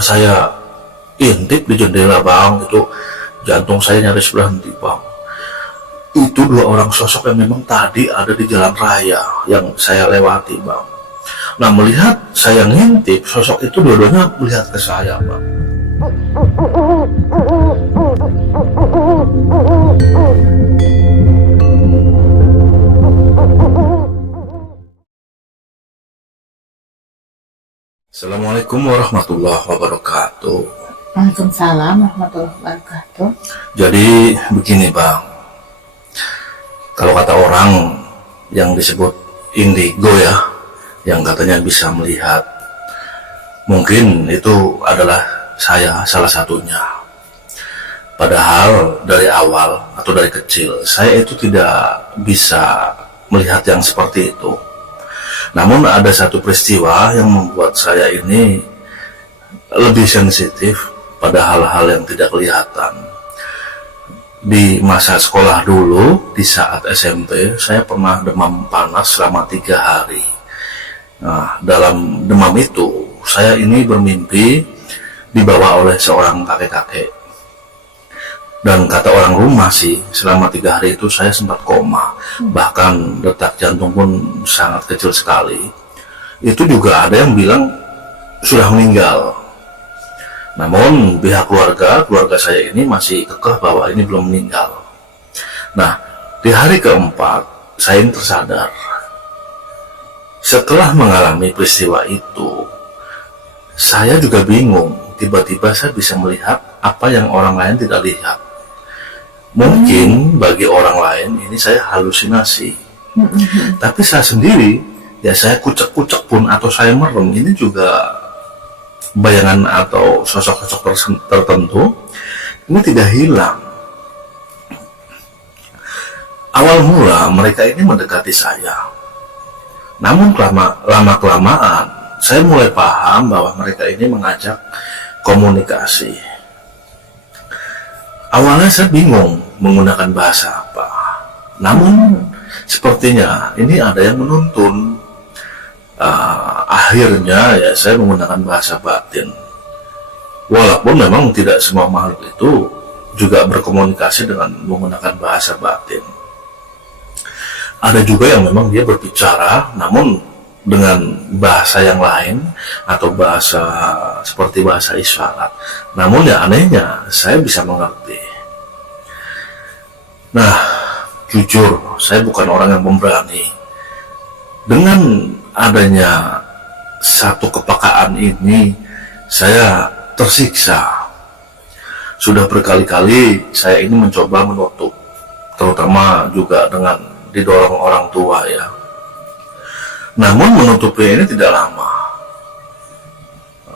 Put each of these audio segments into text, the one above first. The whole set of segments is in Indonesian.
Saya intip di jendela bang, itu jantung saya nyaris berhenti bang. Itu dua orang sosok yang memang tadi ada di jalan raya yang saya lewati bang. Nah melihat saya ngintip, sosok itu dua-duanya melihat ke saya bang. Assalamualaikum warahmatullahi wabarakatuh. Waalaikumsalam warahmatullahi wabarakatuh. Jadi begini bang, kalau kata orang yang disebut indigo ya, yang katanya bisa melihat, mungkin itu adalah saya salah satunya. Padahal dari awal atau dari kecil saya itu tidak bisa melihat yang seperti itu. Namun ada satu peristiwa yang membuat saya ini lebih sensitif pada hal-hal yang tidak kelihatan. Di masa sekolah dulu, di saat SMP, saya pernah demam panas selama 3 hari. Nah, dalam demam itu, saya ini bermimpi dibawa oleh seorang kakek-kakek. Dan kata orang rumah sih, selama 3 hari itu saya sempat koma. Bahkan detak jantung pun sangat kecil sekali. Itu juga ada yang bilang sudah meninggal. Namun pihak keluarga saya ini masih kekeh bahwa ini belum meninggal. Nah, di hari keempat, saya ini tersadar. Setelah mengalami peristiwa itu, saya juga bingung. Tiba-tiba saya bisa melihat apa yang orang lain tidak lihat. Mungkin bagi orang lain ini saya halusinasi. Tapi saya sendiri, ya saya kucek-kucek pun atau saya merem, ini juga bayangan atau sosok-sosok tertentu ini tidak hilang. Awal mula mereka ini mendekati saya. Namun lama-kelamaan saya mulai paham bahwa mereka ini mengajak komunikasi. Awalnya saya bingung menggunakan bahasa apa. Namun sepertinya ini ada yang menuntun. Akhirnya ya saya menggunakan bahasa batin. Walaupun memang tidak semua makhluk itu juga berkomunikasi dengan menggunakan bahasa batin. Ada juga yang memang dia berbicara namun dengan bahasa yang lain atau bahasa seperti bahasa isyarat. Namun ya anehnya saya bisa mengerti. Nah, jujur saya bukan orang yang pemberani. Dengan adanya satu kepekaan ini saya tersiksa. Sudah berkali-kali saya ini mencoba menutup, terutama juga dengan didorong orang tua ya. Namun menutupnya ini tidak lama.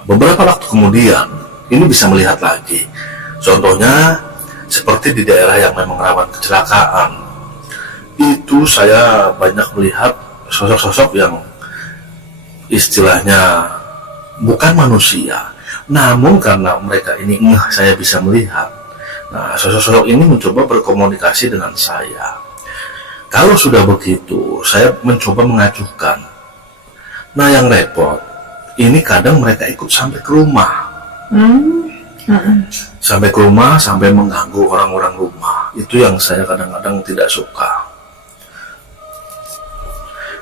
Beberapa waktu kemudian ini bisa melihat lagi. Contohnya seperti di daerah yang memang rawan kecelakaan. Itu saya banyak melihat sosok-sosok yang istilahnya bukan manusia. Namun karena mereka ini saya bisa melihat. Nah, sosok-sosok ini mencoba berkomunikasi dengan saya. Kalau sudah begitu, saya mencoba mengajukan. Nah, yang repot, ini kadang mereka ikut sampai ke rumah. Sampai ke rumah, sampai mengganggu orang-orang rumah. Itu yang saya kadang-kadang tidak suka.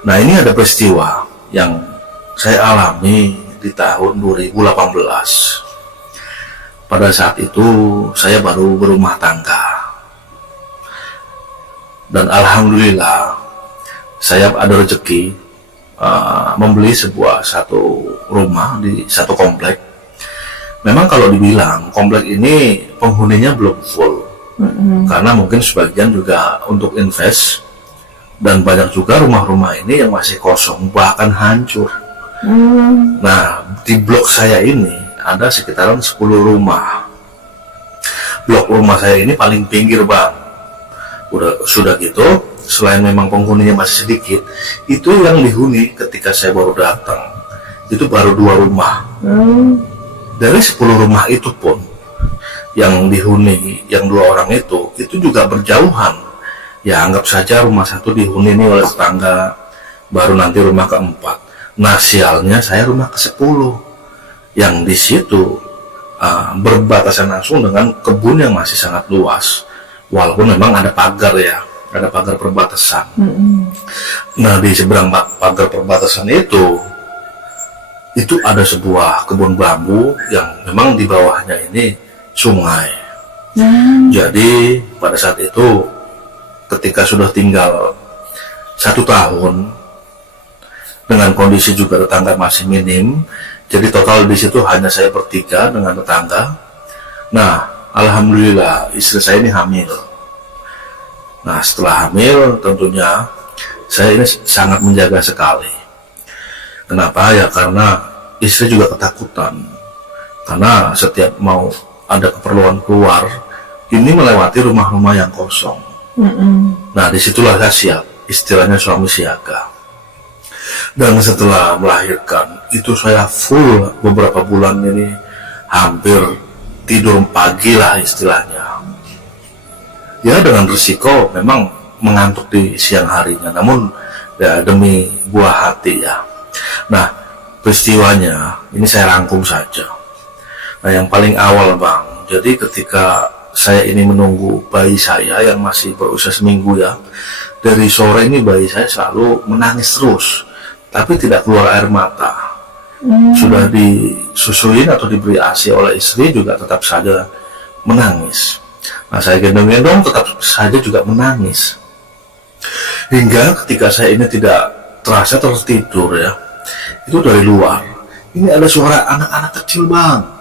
Nah, ini ada peristiwa yang saya alami di tahun 2018. Pada saat itu, saya baru berumah tangga. Dan alhamdulillah saya ada rezeki membeli satu rumah di satu komplek. Memang kalau dibilang komplek ini penghuninya belum full, karena mungkin sebagian juga untuk invest, dan banyak juga rumah-rumah ini yang masih kosong bahkan hancur. Nah, di blok saya ini ada sekitaran 10 rumah. Blok rumah saya ini paling pinggir bang. Sudah gitu, selain memang penghuninya masih sedikit, itu yang dihuni ketika saya baru datang itu baru 2 rumah. Dari 10 rumah itu pun yang dihuni yang 2 orang itu juga berjauhan. Ya anggap saja rumah satu dihuni ini oleh tetangga, baru nanti rumah keempat. Nah sialnya saya rumah ke-10 yang di situ berbatasan langsung dengan kebun yang masih sangat luas, walaupun memang ada pagar ya, ada pagar perbatasan. Nah, di seberang pagar perbatasan itu ada sebuah kebun bambu yang memang di bawahnya ini sungai. Jadi pada saat itu ketika sudah tinggal 1 tahun dengan kondisi juga tetangga masih minim, jadi total di situ hanya saya bertiga dengan tetangga. Nah, alhamdulillah istri saya ini hamil. Nah, setelah hamil tentunya saya ini sangat menjaga sekali. Kenapa? Ya karena istri juga ketakutan. Karena setiap mau ada keperluan keluar, ini melewati rumah-rumah yang kosong. Nah, disitulah saya siap, istilahnya suami siaga. Dan setelah melahirkan, itu saya full beberapa bulan ini hampir tidur pagi lah istilahnya. Ya dengan risiko memang mengantuk di siang harinya, namun ya demi buah hati ya. Nah, peristiwanya ini saya rangkum saja. Nah, yang paling awal Bang, jadi ketika saya ini menunggu bayi saya yang masih berusia seminggu ya, dari sore ini bayi saya selalu menangis terus, tapi tidak keluar air mata. Sudah disusuin atau diberi ASI oleh istri juga tetap saja menangis. Nah, saya gendong-gendong tetap saja juga menangis. Hingga ketika saya ini tidak terasa tertidur ya, itu dari luar, ini ada suara anak-anak kecil Bang.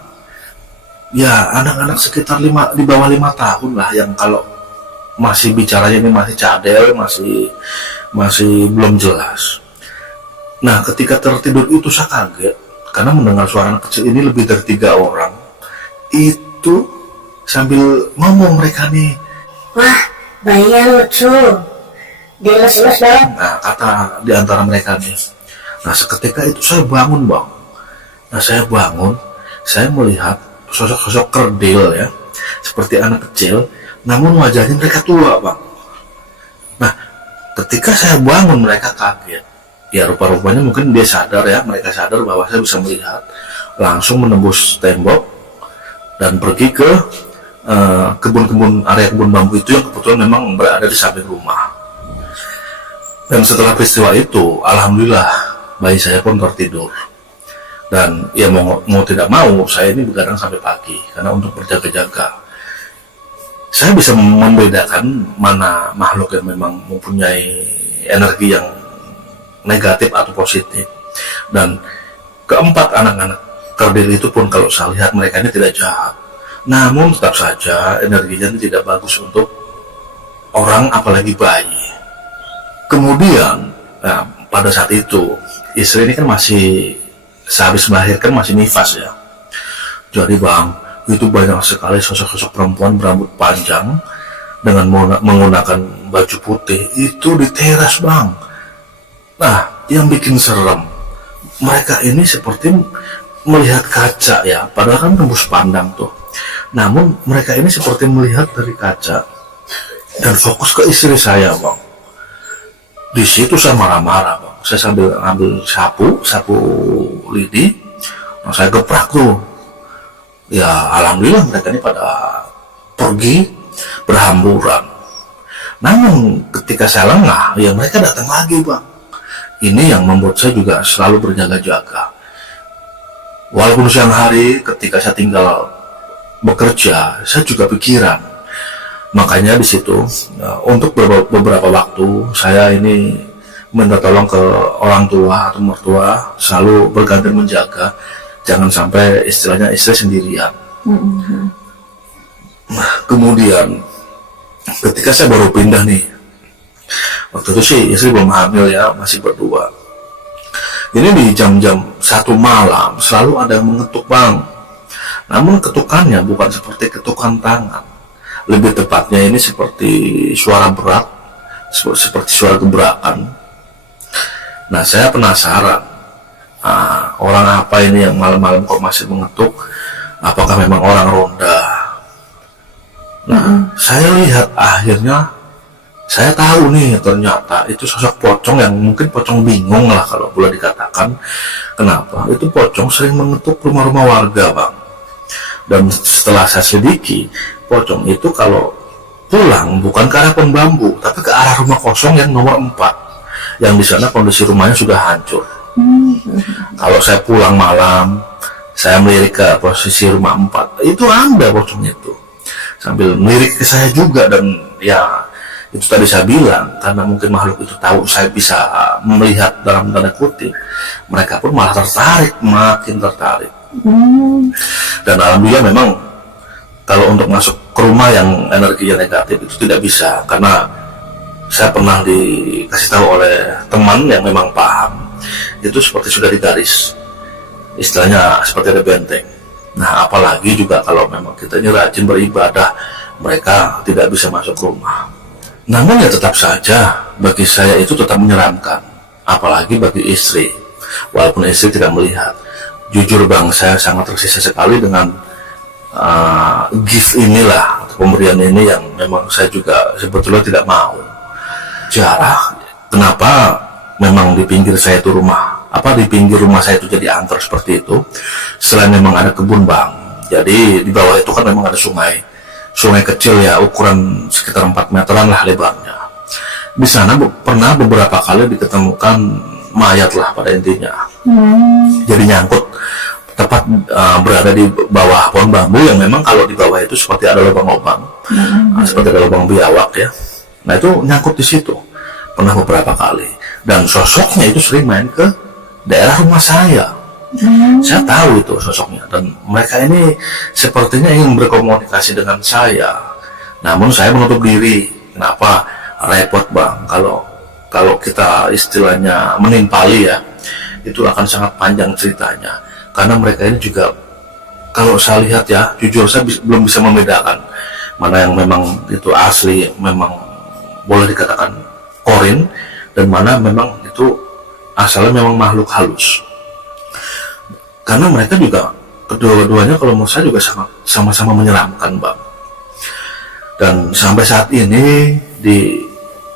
Ya, anak-anak sekitar di bawah 5 tahun lah, yang kalau masih bicaranya ini masih cadel, masih belum jelas. Nah, ketika tertidur itu saya kaget karena mendengar suara anak kecil ini lebih dari 3 orang. Itu sambil ngomong mereka nih, "Wah, bayinya lucu, dilus-lus dong." nah kata di antara mereka nih. Nah, seketika itu saya bangun Bang. Nah, saya bangun, saya melihat sosok-sosok kerdil ya, seperti anak kecil, namun wajahnya mereka tua Bang. Nah, ketika saya bangun mereka kaget. Ya rupa-rupanya mungkin dia sadar ya, mereka sadar bahwa saya bisa melihat, langsung menembus tembok dan pergi ke area kebun bambu itu yang kebetulan memang berada di samping rumah. Dan setelah peristiwa itu, alhamdulillah bayi saya pun tertidur. Dan ya mau tidak mau saya ini begadang sampai pagi karena untuk berjaga-jaga. Saya bisa membedakan mana makhluk yang memang mempunyai energi yang negatif atau positif. Dan keempat anak-anak kerdil itu pun kalau saya lihat mereka ini tidak jahat, namun tetap saja energinya tidak bagus untuk orang, apalagi bayi. Kemudian pada saat itu istri ini kan masih sehabis melahirkan masih nifas ya. Jadi Bang, itu banyak sekali sosok-sosok perempuan berambut panjang dengan menggunakan baju putih itu di teras Bang. Nah, yang bikin serem, mereka ini seperti melihat kaca ya, padahal kan tembus pandang tuh. Namun mereka ini seperti melihat dari kaca dan fokus ke istri saya Bang. Di situ saya marah-marah Bang. Saya sambil ambil sapu lidi, nah saya geprak tuh. Ya alhamdulillah mereka ini pada pergi berhamburan. Namun ketika saya lengah, ya mereka datang lagi Bang. Ini yang membuat saya juga selalu berjaga-jaga. Walaupun siang hari ketika saya tinggal bekerja, saya juga pikiran. Makanya di situ untuk beberapa waktu saya ini minta tolong ke orang tua atau mertua, selalu berganti menjaga, jangan sampai istilahnya istri sendirian. Nah, kemudian ketika saya baru pindah nih, waktu itu sih istri belum hamil ya, masih berdua. Ini di jam-jam 1 malam selalu ada yang mengetuk Bang. Namun ketukannya bukan seperti ketukan tangan, lebih tepatnya ini seperti suara berat, seperti suara gebrakan. Nah, saya penasaran, orang apa ini yang malam-malam kok masih mengetuk? Apakah memang orang ronda? Nah, saya lihat akhirnya Saya tahu nih ternyata itu sosok pocong yang mungkin pocong bingung lah kalau boleh dikatakan. Kenapa? Itu pocong sering mengetuk rumah-rumah warga, Bang. Dan setelah saya selidiki, pocong itu kalau pulang bukan ke arah pohon bambu, tapi ke arah rumah kosong yang nomor 4. Yang di sana kondisi rumahnya sudah hancur. Kalau saya pulang malam, saya melirik ke posisi rumah 4, itu ada pocongnya itu. Sambil melirik ke saya juga, dan ya itu tadi saya bilang, karena mungkin makhluk itu tahu saya bisa melihat dalam tanda kutip, mereka pun malah tertarik, makin tertarik. Dan alhamdulillah memang kalau untuk masuk ke rumah yang energinya negatif itu tidak bisa, karena saya pernah dikasih tahu oleh teman yang memang paham, itu seperti sudah digaris, istilahnya seperti ada benteng. Nah, apalagi juga kalau memang kita ini rajin beribadah, mereka tidak bisa masuk rumah. Namun ya tetap saja bagi saya itu tetap menyeramkan, apalagi bagi istri, walaupun istri tidak melihat. Jujur Bang, saya sangat tersisa sekali dengan gift inilah, atau pemberian ini yang memang saya juga sebetulnya tidak mau. Jarak, kenapa memang di pinggir saya itu di pinggir rumah saya itu jadi angker seperti itu? Selain memang ada kebun Bang, jadi di bawah itu kan memang ada sungai kecil ya, ukuran sekitar 4 meteran lah lebarnya. Di sana pernah beberapa kali diketemukan mayat lah pada intinya. Jadi nyangkut tepat berada di bawah pohon bambu yang memang kalau di bawah itu seperti ada lubang-lubang, seperti ada lubang biawak ya. Nah itu nyangkut di situ, pernah beberapa kali. Dan sosoknya itu sering main ke daerah rumah saya. Saya tahu itu sosoknya, dan mereka ini sepertinya ingin berkomunikasi dengan saya. Namun saya menutup diri. Kenapa? Repot Bang, kalau kita istilahnya menimpali ya, itu akan sangat panjang ceritanya. Karena mereka ini juga, kalau saya lihat ya, jujur saya belum bisa membedakan mana yang memang itu asli, memang boleh dikatakan korin, dan mana memang itu asalnya memang makhluk halus. Karena mereka juga kedua-duanya kalau menurut saya juga sama-sama menyeramkan Bang. Dan sampai saat ini di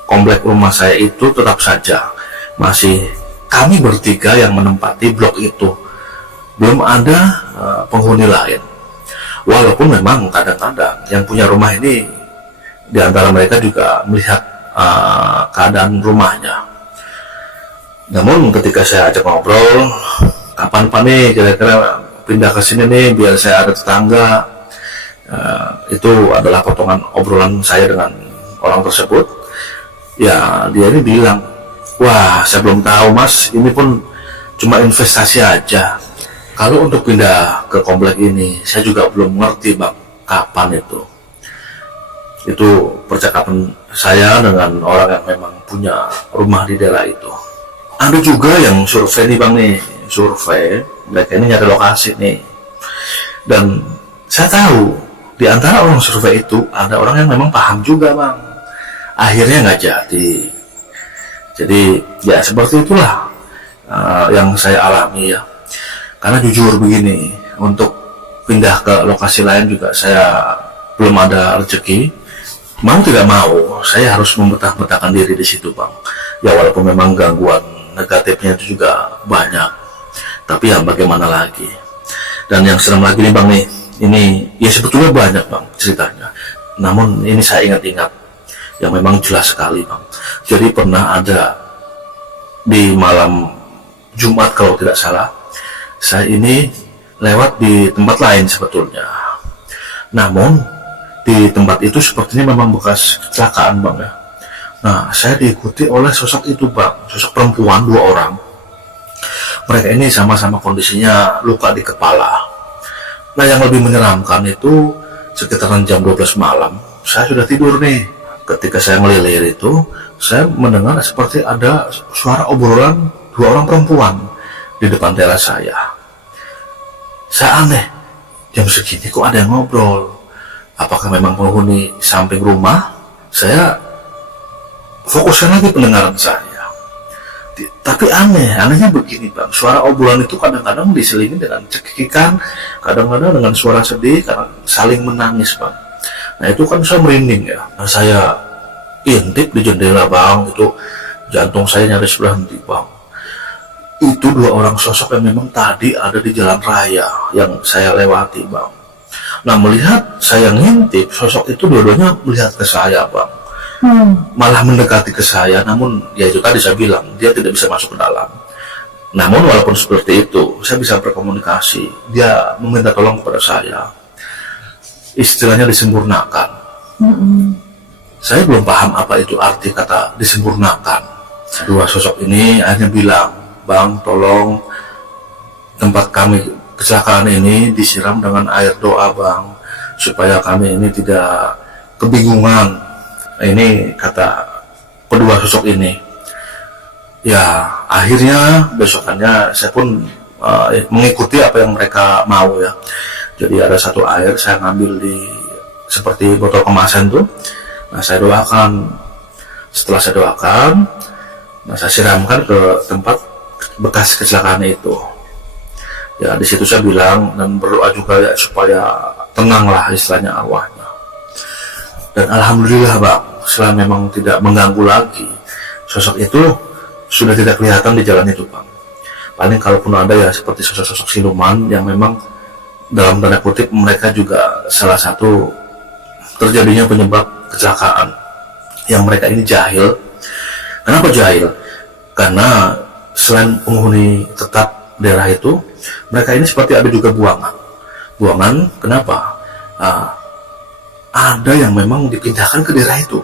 komplek rumah saya itu tetap saja masih kami bertiga yang menempati blok itu, belum ada penghuni lain. Walaupun memang kadang-kadang yang punya rumah ini di antara mereka juga melihat keadaan rumahnya. Namun ketika saya ajak ngobrol, kapan Pak nih kira-kira pindah ke sini nih biar saya ada tetangga, itu adalah potongan obrolan saya dengan orang tersebut. Ya dia ini bilang, wah saya belum tahu Mas, ini pun cuma investasi aja. Kalau untuk pindah ke komplek ini saya juga belum ngerti Bang kapan itu. Itu percakapan saya dengan orang yang memang punya rumah di daerah itu. Ada juga yang survei nih Bang nih, survei, mereka ini nyari lokasi nih. Dan saya tahu di antara orang survei itu ada orang yang memang paham juga Bang. Akhirnya nggak jadi. Jadi ya seperti itulah yang saya alami ya. Karena jujur begini, untuk pindah ke lokasi lain juga saya belum ada rezeki. Mau tidak mau, saya harus membetah-betahkan diri di situ Bang. Ya walaupun memang gangguan negatifnya itu juga banyak, tapi ya bagaimana lagi. Dan yang serem lagi nih Bang nih, ini ya sebetulnya banyak Bang ceritanya, namun ini saya ingat-ingat yang memang jelas sekali Bang. Jadi pernah ada di malam Jumat kalau tidak salah, saya ini lewat di tempat lain sebetulnya. Namun di tempat itu sepertinya memang bekas kecelakaan Bang ya. Nah saya diikuti oleh sosok itu Bang, sosok perempuan 2 orang. Mereka ini sama-sama kondisinya luka di kepala. Nah yang lebih menyeramkan itu sekitaran jam 12 malam, saya sudah tidur nih. Ketika saya melilir itu, saya mendengar seperti ada suara obrolan 2 orang perempuan di depan teras saya. Saya aneh, jam segini kok ada yang ngobrol. Apakah memang penghuni samping rumah? Saya fokuskan lagi pendengaran saya. Tapi anehnya begini Bang, suara obrolan itu kadang-kadang diselingi dengan cekikikan, kadang-kadang dengan suara sedih, kadang saling menangis Bang. Nah itu kan saya merinding ya. Nah, saya intip di jendela bang, itu jantung saya nyaris berhenti bang. Itu dua orang sosok yang memang tadi ada di jalan raya yang saya lewati bang. Nah melihat saya ngintip, sosok itu dua-duanya melihat ke saya bang, malah mendekati ke saya. Namun ya itu tadi saya bilang, dia tidak bisa masuk ke dalam. Namun walaupun seperti itu, saya bisa berkomunikasi. Dia meminta tolong kepada saya, istilahnya disempurnakan. Saya belum paham apa itu arti kata disempurnakan. Dua sosok ini akhirnya bilang, bang tolong tempat kami kecelakaan ini disiram dengan air doa bang, supaya kami ini tidak kebingungan. Ini kata kedua sosok ini. Ya akhirnya besokannya saya pun mengikuti apa yang mereka mau ya. Jadi ada satu air saya ngambil di seperti botol kemasan tuh. Nah saya doakan. Setelah saya doakan, nah saya siramkan ke tempat bekas kecelakaan itu. Ya di situ saya bilang dan berdoa juga ya supaya tenanglah istilahnya arwahnya. Dan alhamdulillah bang, selain memang tidak mengganggu lagi, sosok itu sudah tidak kelihatan di jalan itu bang. Paling kalaupun ada ya seperti sosok-sosok siluman yang memang dalam tanda kutip mereka juga salah satu terjadinya penyebab kecelakaan. Yang mereka ini jahil. Kenapa jahil? Karena selain penghuni tetap daerah itu, mereka ini seperti ada juga buangan. Buangan kenapa? Ada yang memang dipindahkan ke daerah itu,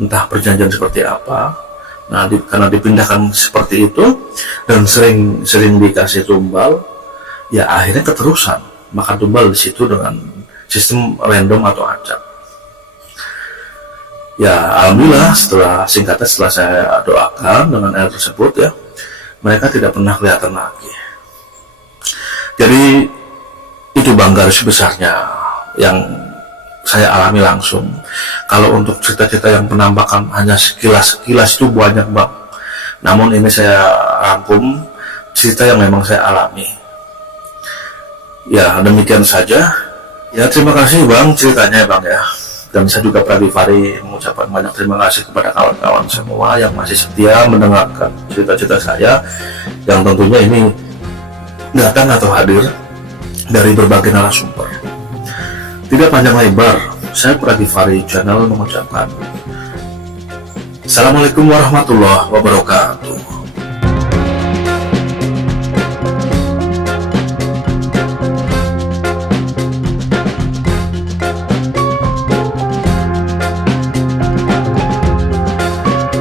entah perjanjian seperti apa. Nah karena dipindahkan seperti itu dan sering dikasih tumbal, ya akhirnya keterusan makan tumbal di situ dengan sistem random atau acak. Ya alhamdulillah setelah saya doakan dengan air tersebut ya, mereka tidak pernah kelihatan lagi. Jadi itu bang garis besarnya yang saya alami langsung. Kalau untuk cerita-cerita yang penampakan hanya sekilas itu banyak bang. Namun ini saya rangkum cerita yang memang saya alami. Ya demikian saja. Ya terima kasih bang ceritanya bang ya. Dan saya juga Pradipari mengucapkan banyak terima kasih kepada kawan-kawan semua yang masih setia mendengarkan cerita-cerita saya, yang tentunya ini datang atau hadir dari berbagai narasumber. Tidak panjang lebar, saya Pradipari Channel mengucapkan Assalamualaikum warahmatullahi wabarakatuh.